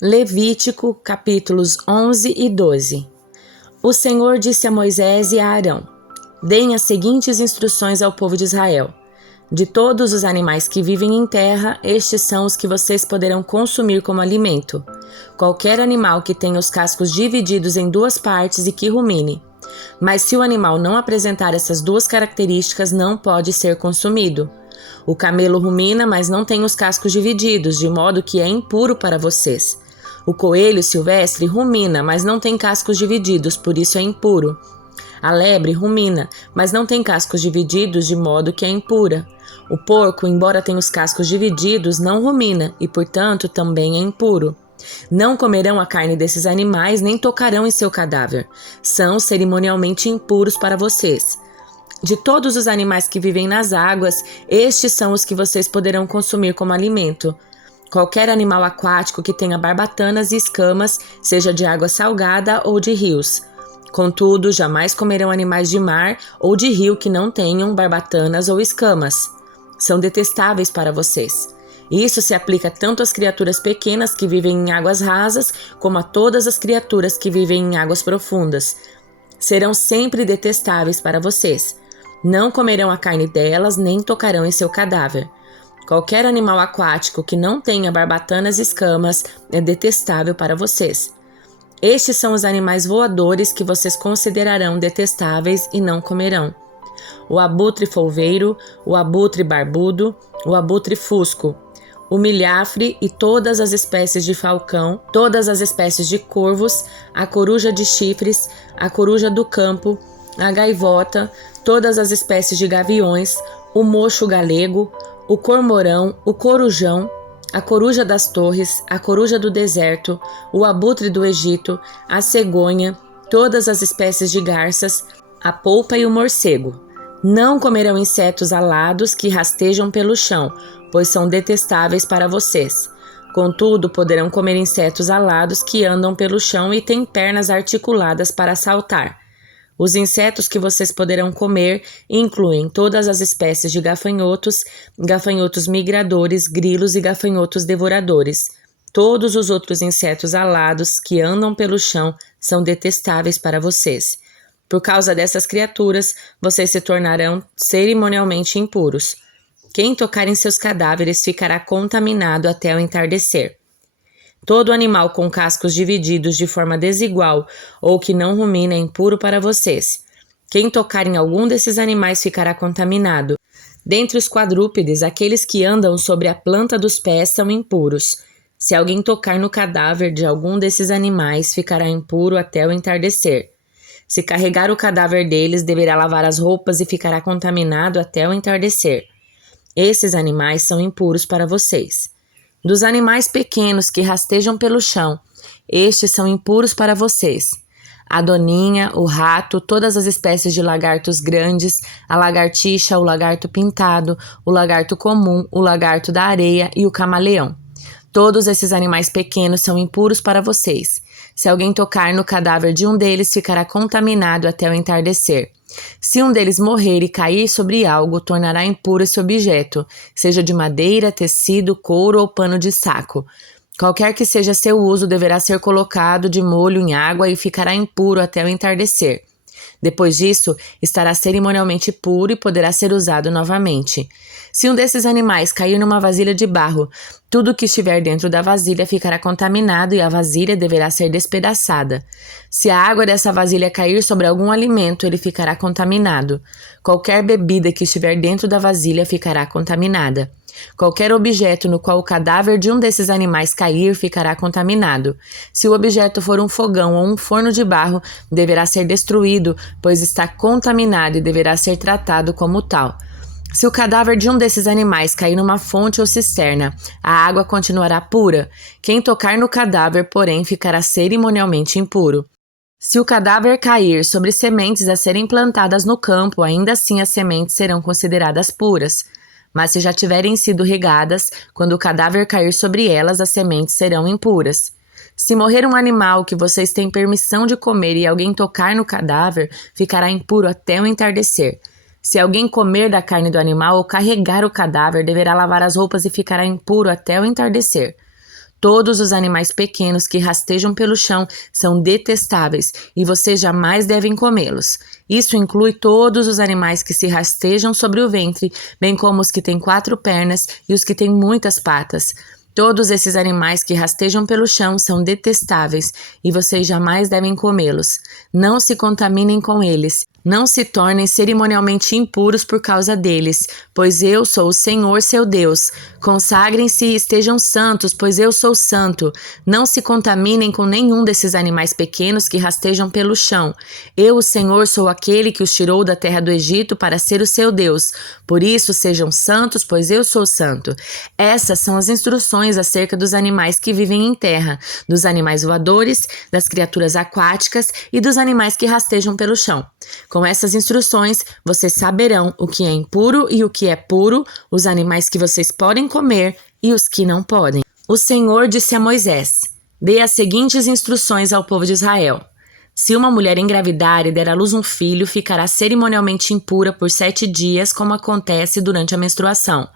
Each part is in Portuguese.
Levítico, capítulos 11 e 12. O Senhor disse a Moisés e a Arão: Deem as seguintes instruções ao povo de Israel. De todos os animais que vivem em terra, estes são os que vocês poderão consumir como alimento. Qualquer animal que tenha os cascos divididos em duas partes e que rumine. Mas se o animal não apresentar essas duas características, não pode ser consumido. O camelo rumina, mas não tem os cascos divididos, de modo que é impuro para vocês. O coelho silvestre rumina, mas não tem cascos divididos, por isso é impuro. A lebre rumina, mas não tem cascos divididos, de modo que é impura. O porco, embora tenha os cascos divididos, não rumina e, portanto, também é impuro. Não comerão a carne desses animais, nem tocarão em seu cadáver. São cerimonialmente impuros para vocês. De todos os animais que vivem nas águas, estes são os que vocês poderão consumir como alimento. Qualquer animal aquático que tenha barbatanas e escamas, seja de água salgada ou de rios. Contudo, jamais comerão animais de mar ou de rio que não tenham barbatanas ou escamas. São detestáveis para vocês. Isso se aplica tanto às criaturas pequenas que vivem em águas rasas, como a todas as criaturas que vivem em águas profundas. Serão sempre detestáveis para vocês. Não comerão a carne delas, nem tocarão em seu cadáver. Qualquer animal aquático que não tenha barbatanas e escamas é detestável para vocês. Estes são os animais voadores que vocês considerarão detestáveis e não comerão: o abutre folveiro, o abutre barbudo, o abutre fusco, o milhafre e todas as espécies de falcão, todas as espécies de corvos, a coruja de chifres, a coruja do campo, a gaivota, todas as espécies de gaviões, o mocho galego, o cormorão, o corujão, a coruja das torres, a coruja do deserto, o abutre do Egito, a cegonha, todas as espécies de garças, a polpa e o morcego. Não comerão insetos alados que rastejam pelo chão, pois são detestáveis para vocês. Contudo, poderão comer insetos alados que andam pelo chão e têm pernas articuladas para saltar. Os insetos que vocês poderão comer incluem todas as espécies de gafanhotos, gafanhotos migradores, grilos e gafanhotos devoradores. Todos os outros insetos alados que andam pelo chão são detestáveis para vocês. Por causa dessas criaturas, vocês se tornarão cerimonialmente impuros. Quem tocar em seus cadáveres ficará contaminado até o entardecer. Todo animal com cascos divididos de forma desigual ou que não rumina é impuro para vocês. Quem tocar em algum desses animais ficará contaminado. Dentre os quadrúpedes, aqueles que andam sobre a planta dos pés são impuros. Se alguém tocar no cadáver de algum desses animais, ficará impuro até o entardecer. Se carregar o cadáver deles, deverá lavar as roupas e ficará contaminado até o entardecer. Esses animais são impuros para vocês. Dos animais pequenos que rastejam pelo chão, estes são impuros para vocês: a doninha, o rato, todas as espécies de lagartos grandes, a lagartixa, o lagarto pintado, o lagarto comum, o lagarto da areia e o camaleão. Todos esses animais pequenos são impuros para vocês. Se alguém tocar no cadáver de um deles, ficará contaminado até o entardecer. Se um deles morrer e cair sobre algo, tornará impuro esse objeto, seja de madeira, tecido, couro ou pano de saco. Qualquer que seja seu uso, deverá ser colocado de molho em água e ficará impuro até o entardecer. Depois disso, estará cerimonialmente puro e poderá ser usado novamente. Se um desses animais cair numa vasilha de barro, tudo que estiver dentro da vasilha ficará contaminado e a vasilha deverá ser despedaçada. Se a água dessa vasilha cair sobre algum alimento, ele ficará contaminado. Qualquer bebida que estiver dentro da vasilha ficará contaminada. Qualquer objeto no qual o cadáver de um desses animais cair ficará contaminado. Se o objeto for um fogão ou um forno de barro, deverá ser destruído, pois está contaminado e deverá ser tratado como tal. Se o cadáver de um desses animais cair numa fonte ou cisterna, a água continuará pura. Quem tocar no cadáver, porém, ficará cerimonialmente impuro. Se o cadáver cair sobre sementes a serem plantadas no campo, ainda assim as sementes serão consideradas puras. Mas se já tiverem sido regadas, quando o cadáver cair sobre elas, as sementes serão impuras. Se morrer um animal que vocês têm permissão de comer e alguém tocar no cadáver, ficará impuro até o entardecer. Se alguém comer da carne do animal ou carregar o cadáver, deverá lavar as roupas e ficará impuro até o entardecer. Todos os animais pequenos que rastejam pelo chão são detestáveis e vocês jamais devem comê-los. Isso inclui todos os animais que se rastejam sobre o ventre, bem como os que têm 4 pernas e os que têm muitas patas. Todos esses animais que rastejam pelo chão são detestáveis e vocês jamais devem comê-los. Não se contaminem com eles. Não se tornem cerimonialmente impuros por causa deles, pois eu sou o Senhor seu Deus. Consagrem-se e estejam santos, pois eu sou santo. Não se contaminem com nenhum desses animais pequenos que rastejam pelo chão. Eu, o Senhor, sou aquele que os tirou da terra do Egito para ser o seu Deus. Por isso, sejam santos, pois eu sou santo. Essas são as instruções acerca dos animais que vivem em terra, dos animais voadores, das criaturas aquáticas e dos animais que rastejam pelo chão. Com essas instruções, vocês saberão o que é impuro e o que é puro, os animais que vocês podem comer e os que não podem. O Senhor disse a Moisés: dê as seguintes instruções ao povo de Israel. Se uma mulher engravidar e der à luz um filho, ficará cerimonialmente impura por 7 dias, como acontece durante a menstruação.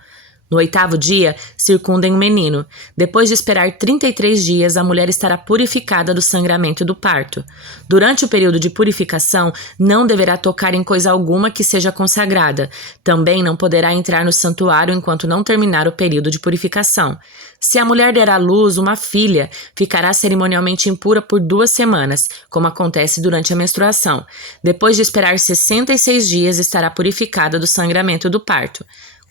No 8º dia, circundem o menino. Depois de esperar 33 dias, a mulher estará purificada do sangramento do parto. Durante o período de purificação, não deverá tocar em coisa alguma que seja consagrada. Também não poderá entrar no santuário enquanto não terminar o período de purificação. Se a mulher der à luz uma filha, ficará cerimonialmente impura por 2 semanas, como acontece durante a menstruação. Depois de esperar 66 dias, estará purificada do sangramento do parto.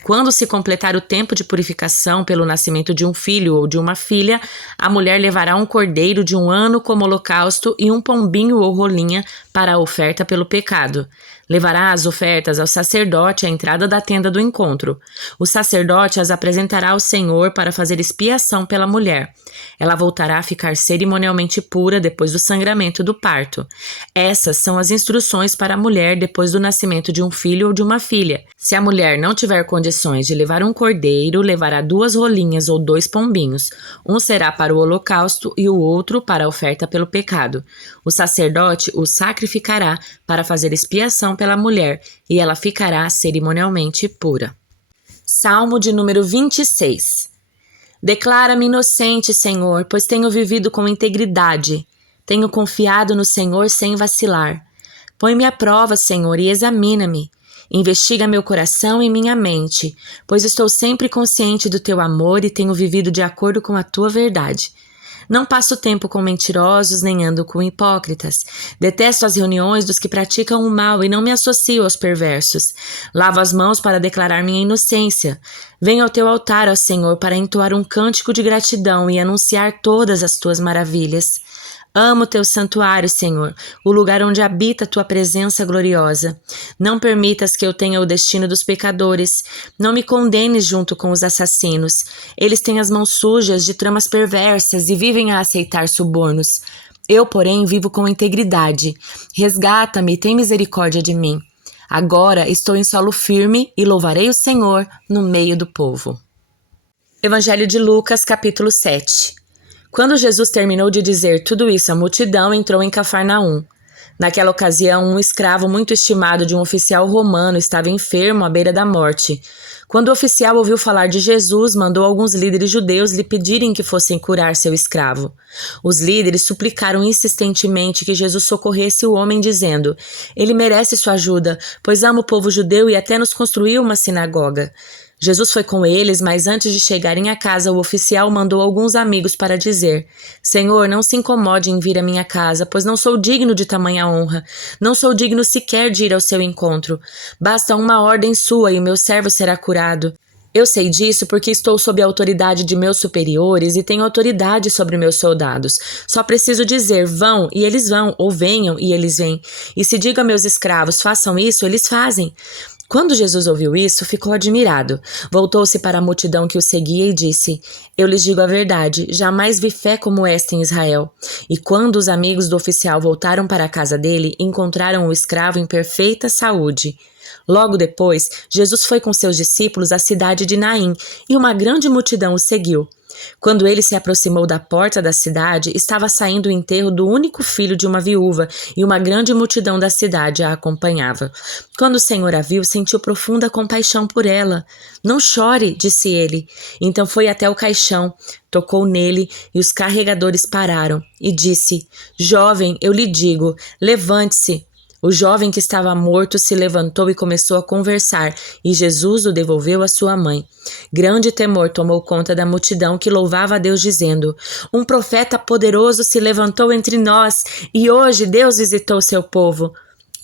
Quando se completar o tempo de purificação pelo nascimento de um filho ou de uma filha, a mulher levará um cordeiro de 1 ano como holocausto e um pombinho ou rolinha para a oferta pelo pecado. Levará as ofertas ao sacerdote à entrada da tenda do encontro. O sacerdote as apresentará ao Senhor para fazer expiação pela mulher. Ela voltará a ficar cerimonialmente pura depois do sangramento do parto. Essas são as instruções para a mulher depois do nascimento de um filho ou de uma filha. Se a mulher não tiver condições de levar um cordeiro, levará 2 rolinhas ou 2 pombinhos. Um será para o holocausto e o outro para a oferta pelo pecado. O sacerdote o sacrificará para fazer expiação pela mulher e ela ficará cerimonialmente pura. Salmo de número 26. Declara-me inocente, Senhor, pois tenho vivido com integridade. Tenho confiado no Senhor sem vacilar. Põe-me à prova, Senhor, e examina-me. Investiga meu coração e minha mente, pois estou sempre consciente do teu amor e tenho vivido de acordo com a tua verdade. Não passo tempo com mentirosos, nem ando com hipócritas. Detesto as reuniões dos que praticam o mal e não me associo aos perversos. Lavo as mãos para declarar minha inocência. Venho ao teu altar, ó Senhor, para entoar um cântico de gratidão e anunciar todas as tuas maravilhas. Amo teu santuário, Senhor, o lugar onde habita a tua presença gloriosa. Não permitas que eu tenha o destino dos pecadores. Não me condenes junto com os assassinos. Eles têm as mãos sujas de tramas perversas e vivem a aceitar subornos. Eu, porém, vivo com integridade. Resgata-me e tem misericórdia de mim. Agora estou em solo firme e louvarei o Senhor no meio do povo. Evangelho de Lucas, capítulo 7. Quando Jesus terminou de dizer tudo isso, a multidão entrou em Cafarnaum. Naquela ocasião, um escravo muito estimado de um oficial romano estava enfermo à beira da morte. Quando o oficial ouviu falar de Jesus, mandou alguns líderes judeus lhe pedirem que fossem curar seu escravo. Os líderes suplicaram insistentemente que Jesus socorresse o homem, dizendo: ele merece sua ajuda, pois ama o povo judeu e até nos construiu uma sinagoga. Jesus foi com eles, mas antes de chegarem à casa, o oficial mandou alguns amigos para dizer: Senhor, não se incomode em vir à minha casa, pois não sou digno de tamanha honra. Não sou digno sequer de ir ao seu encontro. Basta uma ordem sua e o meu servo será curado. Eu sei disso porque estou sob a autoridade de meus superiores e tenho autoridade sobre meus soldados. Só preciso dizer, vão, e eles vão, ou venham, e eles vêm. E se digo a meus escravos, façam isso, eles fazem. Quando Jesus ouviu isso, ficou admirado. Voltou-se para a multidão que o seguia e disse: eu lhes digo a verdade, jamais vi fé como esta em Israel. E quando os amigos do oficial voltaram para a casa dele, encontraram o escravo em perfeita saúde. Logo depois, Jesus foi com seus discípulos à cidade de Naim, e uma grande multidão o seguiu. Quando ele se aproximou da porta da cidade, estava saindo o enterro do único filho de uma viúva, e uma grande multidão da cidade a acompanhava. Quando o Senhor a viu, sentiu profunda compaixão por ela. Não chore, disse ele. Então foi até o caixão, tocou nele, e os carregadores pararam, e disse: Jovem, eu lhe digo, levante-se. O jovem que estava morto se levantou e começou a conversar, e Jesus o devolveu à sua mãe. Grande temor tomou conta da multidão que louvava a Deus, dizendo: Um profeta poderoso se levantou entre nós, e hoje Deus visitou seu povo.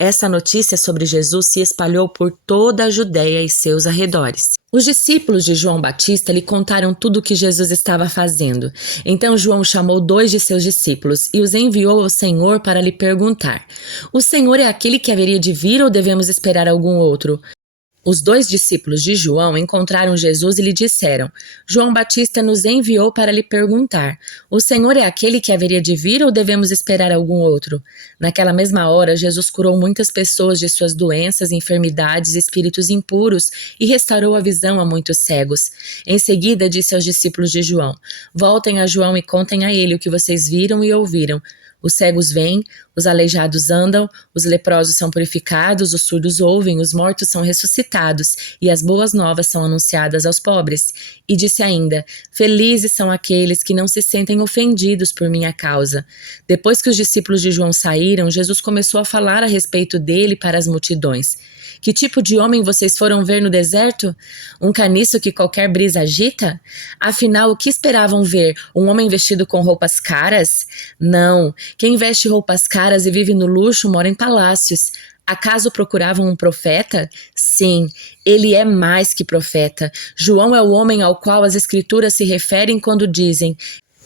Essa notícia sobre Jesus se espalhou por toda a Judéia e seus arredores. Os discípulos de João Batista lhe contaram tudo o que Jesus estava fazendo. Então João chamou 2 de seus discípulos e os enviou ao Senhor para lhe perguntar: O Senhor é aquele que haveria de vir ou devemos esperar algum outro? Os 2 discípulos de João encontraram Jesus e lhe disseram: João Batista nos enviou para lhe perguntar: O Senhor é aquele que haveria de vir ou devemos esperar algum outro? Naquela mesma hora, Jesus curou muitas pessoas de suas doenças, enfermidades e espíritos impuros e restaurou a visão a muitos cegos. Em seguida, disse aos discípulos de João: Voltem a João e contem a ele o que vocês viram e ouviram. Os cegos veem, os aleijados andam, os leprosos são purificados, os surdos ouvem, os mortos são ressuscitados e as boas novas são anunciadas aos pobres. E disse ainda: Felizes são aqueles que não se sentem ofendidos por minha causa. Depois que os discípulos de João saíram, Jesus começou a falar a respeito dele para as multidões. Que tipo de homem vocês foram ver no deserto? Um caniço que qualquer brisa agita? Afinal, o que esperavam ver? Um homem vestido com roupas caras? Não. Quem veste roupas caras e vive no luxo mora em palácios. Acaso procuravam um profeta? Sim, ele é mais que profeta. João é o homem ao qual as Escrituras se referem quando dizem: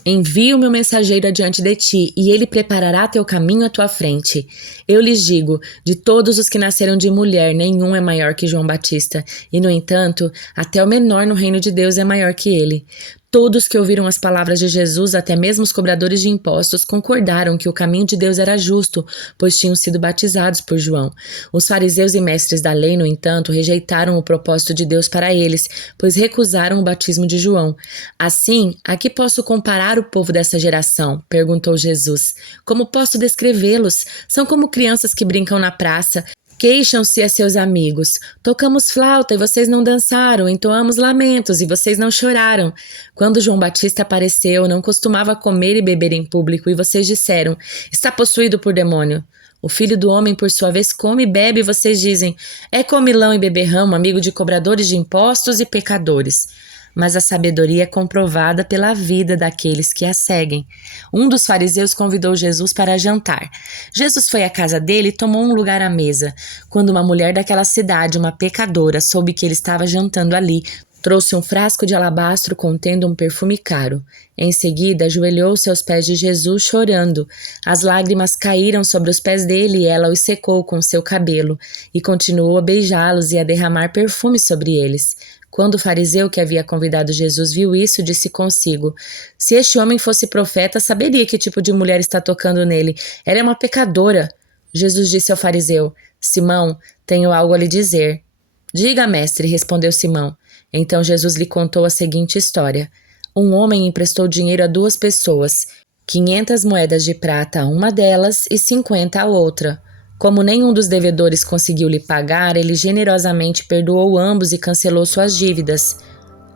Envio meu mensageiro adiante de ti, e ele preparará teu caminho à tua frente. Eu lhes digo, de todos os que nasceram de mulher, nenhum é maior que João Batista, e, no entanto, até o menor no reino de Deus é maior que ele. Todos que ouviram as palavras de Jesus, até mesmo os cobradores de impostos, concordaram que o caminho de Deus era justo, pois tinham sido batizados por João. Os fariseus e mestres da lei, no entanto, rejeitaram o propósito de Deus para eles, pois recusaram o batismo de João. Assim, a que posso comparar o povo dessa geração? Perguntou Jesus. Como posso descrevê-los? São como crianças que brincam na praça. Queixam-se a seus amigos: tocamos flauta e vocês não dançaram, entoamos lamentos e vocês não choraram. Quando João Batista apareceu, não costumava comer e beber em público e vocês disseram: está possuído por demônio. O Filho do Homem, por sua vez, come e bebe e vocês dizem: é comilão e beberrão, amigo de cobradores de impostos e pecadores. Mas a sabedoria é comprovada pela vida daqueles que a seguem. Um dos fariseus convidou Jesus para jantar. Jesus foi à casa dele e tomou um lugar à mesa. Quando uma mulher daquela cidade, uma pecadora, soube que ele estava jantando ali, trouxe um frasco de alabastro contendo um perfume caro. Em seguida, ajoelhou-se aos pés de Jesus, chorando. As lágrimas caíram sobre os pés dele e ela os secou com seu cabelo, e continuou a beijá-los e a derramar perfume sobre eles. Quando o fariseu que havia convidado Jesus viu isso, disse consigo: se este homem fosse profeta, saberia que tipo de mulher está tocando nele. Ela é uma pecadora. Jesus disse ao fariseu: Simão, tenho algo a lhe dizer. Diga, mestre, respondeu Simão. Então Jesus lhe contou a seguinte história. Um homem emprestou dinheiro a 2 pessoas, 500 moedas de prata a uma delas e 50 a outra. Como nenhum dos devedores conseguiu lhe pagar, ele generosamente perdoou ambos e cancelou suas dívidas.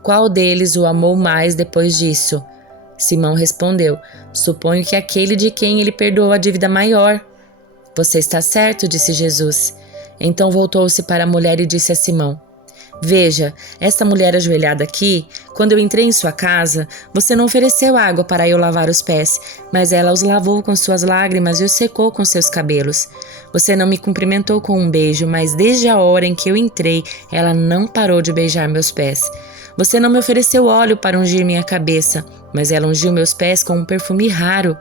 Qual deles o amou mais depois disso? Simão respondeu: suponho que aquele de quem ele perdoou a dívida maior. Você está certo, disse Jesus. Então voltou-se para a mulher e disse a Simão: veja, esta mulher ajoelhada aqui, quando eu entrei em sua casa, você não ofereceu água para eu lavar os pés, mas ela os lavou com suas lágrimas e os secou com seus cabelos. Você não me cumprimentou com um beijo, mas desde a hora em que eu entrei, ela não parou de beijar meus pés. Você não me ofereceu óleo para ungir minha cabeça, mas ela ungiu meus pés com um perfume raro.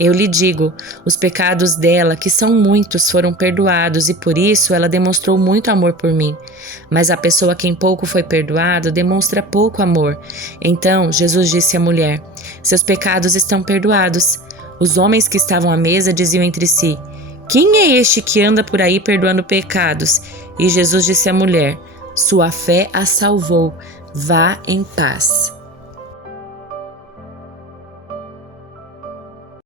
Eu lhe digo, os pecados dela, que são muitos, foram perdoados e por isso ela demonstrou muito amor por mim. Mas a pessoa a quem pouco foi perdoado demonstra pouco amor. Então Jesus disse à mulher: seus pecados estão perdoados. Os homens que estavam à mesa diziam entre si: quem é este que anda por aí perdoando pecados? E Jesus disse à mulher: sua fé a salvou, vá em paz.